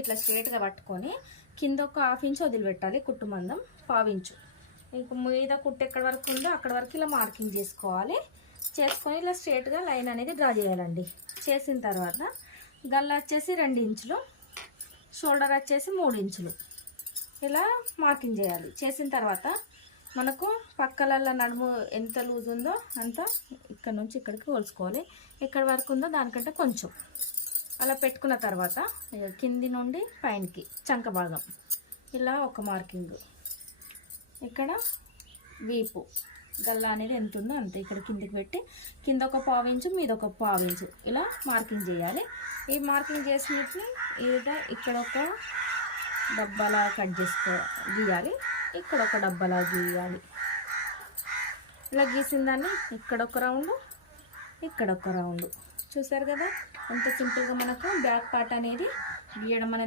ఇట్లా స్ట్రేట్గా పట్టుకొని కింద ఒక హాఫ్ ఇంచ్ వదిలిపెట్టాలి, కుట్టు మందం పావించు. ఇంక మీద కుట్టు ఎక్కడి వరకు ఉందో అక్కడ వరకు ఇలా మార్కింగ్ చేసుకోవాలి. చేసుకొని ఇలా స్ట్రేట్గా లైన్ అనేది డ్రా చేయాలండి. చేసిన తర్వాత గల్ల వచ్చేసి 2 ఇంచులు, షోల్డర్ వచ్చేసి 3 ఇంచులు ఇలా మార్కింగ్ చేయాలి. చేసిన తర్వాత మనకు పక్కలల్లో నడుము ఎంత లూజ్ ఉందో అంత ఇక్కడ నుంచి ఇక్కడికి కొలుసుకోవాలి. ఎక్కడి వరకు ఉందో దానికంటే కొంచెం అలా పెట్టుకున్న తర్వాత కింది నుండి పైనకి చంక భాగం ఇలా ఒక మార్కింగ్, ఇక్కడ వీపు గల్లా అనేది ఎంత ఉందో అంతే ఇక్కడ కిందికి పెట్టి కింద ఒక పావించు మీద ఒక పావించు ఇలా మార్కింగ్ చేయాలి. ఈ మార్కింగ్ చేసినట్టు ఇక్కడ ఒక డబ్బాలా కట్ గీయాలి, ఇక్కడ ఒక డబ్బాలా గీయాలి. ఇలా గీసిన దాన్ని ఇక్కడ ఒక రౌండ్, ఇక్కడ ఒక రౌండ్. చూసారు కదా ఎంత సింపుల్గా మనకు బ్యాక్ పార్ట్ అనేది గీయడం అనేది